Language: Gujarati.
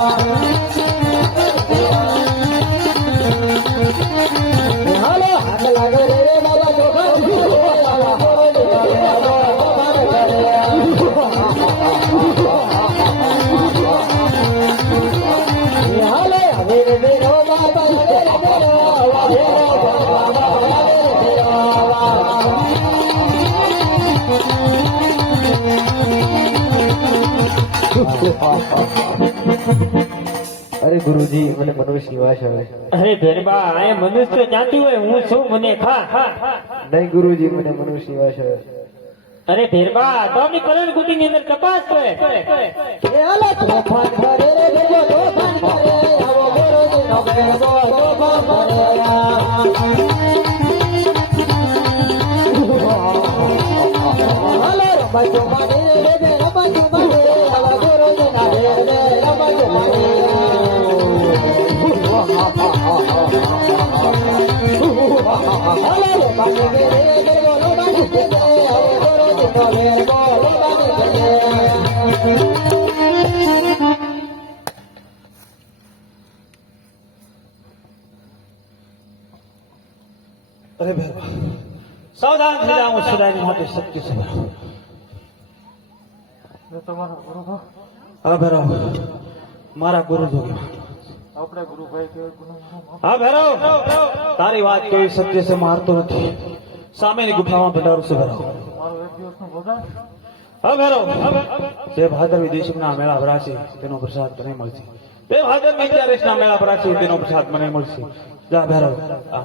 હાલો oh, લાગે અરે ગુરુજી મને મનુષ્ય નિવાસ આવે અરે ભેરબા આ મનુષ્ય જાતી હોય? હું છું મને ખા? નહીં ગુરુજી મને મનુષ્ય નિવાસ આવે અરે ભેરબા તો ની કરણ કુટી ની અંદર તપાસ કરે એ હાલે તોફાન કરે રે બેરો તોફાન કરે આવો બેરો જી નો બેરો તોફાન કરે હાલે રમજો માને રે અરે ભેરવા સાવધાન થઈ જાઓ સદાયની માટે સત્ય છે હા ભેરવ મારા ગુરુ હા ભેરવ. તારી વાત કેવી સત્ય છે મારતો નથી. સામેની ગુફામાં ભંડારું છે ભેરવ. હા ભેરવ. જે ભાદરવી દેશના મેળા ભરાશે તેનો પ્રસાદ તને મળશે. બે ભાદરવી ના મેળા ભરાશે તેનો પ્રસાદ મને મળશે. જા ભૈરવ. આ.